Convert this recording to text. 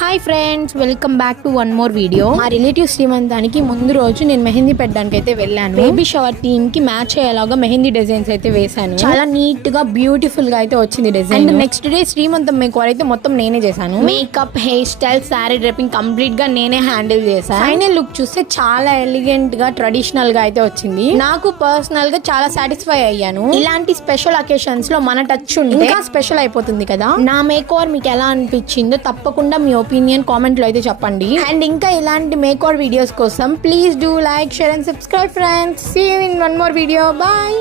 Hi friends, welcome back to one more video. మా relative శ్రీమంతానికి ముందు రోజు నేను మెహందీ పెట్టడానికి అయితే వెళ్ళాను. బేబీ షవర్ థీమ్ కి మ్యాచ్ అయ్యేలాగా మెహందీ డిజైన్స్ అయితే వేసాను. చాలా నీట్ గా బ్యూటిఫుల్ గా అయితే వచ్చింది డిజైన్. అండ్ నెక్స్ట్ డే శ్రీమంతం మేకోవర్ అయితే మొత్తం నేనే చేశాను. Makeup, hair style, sari draping complete గా నేనే హ్యాండిల్ చేశాను. ఫైనల్ లుక్ చూస్తే చాలా ఎలిగెంట్ గా ట్రెడిషనల్ గా అయితే వచ్చింది. నాకు పర్సనల్ గా చాలా సాటిస్ఫై అయ్యాను. ఇలాంటి స్పెషల్ అకేషన్స్ లో మన టచ్ ఉంటే ఇంకా స్పెషల్ అయిపోతుంది కదా. నా మేకోవర్ మీకు ఎలా అనిపించిందో తప్పకుండా మీ ఒపీనియన్ కామెంట్ లో అయితే చెప్పండి. అండ్ ఇంకా ఇలాంటి మేకోవర్ వీడియోస్ కోసం please do like, share and subscribe friends. See you in one more video. Bye.